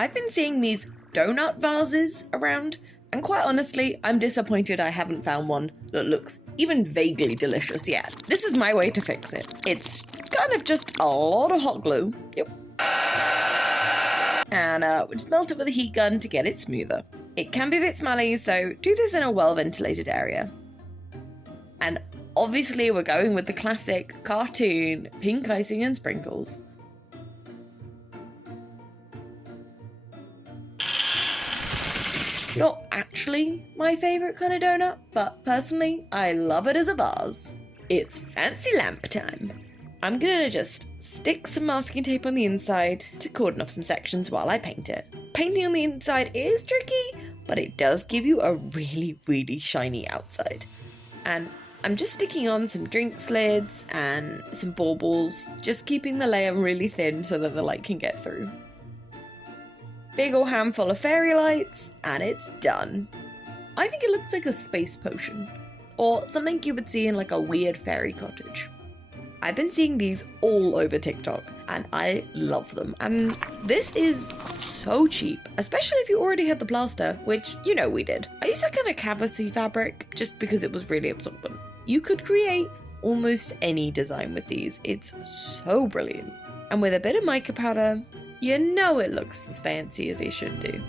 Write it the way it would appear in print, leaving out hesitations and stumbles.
I've been seeing these donut vases around, and quite honestly, I'm disappointed I haven't found one that looks even vaguely delicious yet. This is my way to fix it. It's kind of just a lot of hot glue. Yep. And we just melt it with a heat gun to get it smoother. It can be a bit smelly, so do this in a well-ventilated area. And obviously we're going with the classic cartoon pink icing and sprinkles. Not actually my favourite kind of donut, but personally, I love it as a vase. It's fancy lamp time. I'm gonna just stick some masking tape on the inside to cordon off some sections while I paint it. Painting on the inside is tricky, but it does give you a really, really shiny outside. And I'm just sticking on some drink lids and some baubles, just keeping the layer really thin so that the light can get through. Big ol' handful of fairy lights, and it's done. I think it looks like a space potion, or something you would see in like a weird fairy cottage. I've been seeing these all over TikTok, and I love them. And this is so cheap, especially if you already had the plaster, which you know we did. I used a kind of canvasy fabric just because it was really absorbent. You could create almost any design with these. It's so brilliant. And with a bit of mica powder, you know it looks as fancy as it should do.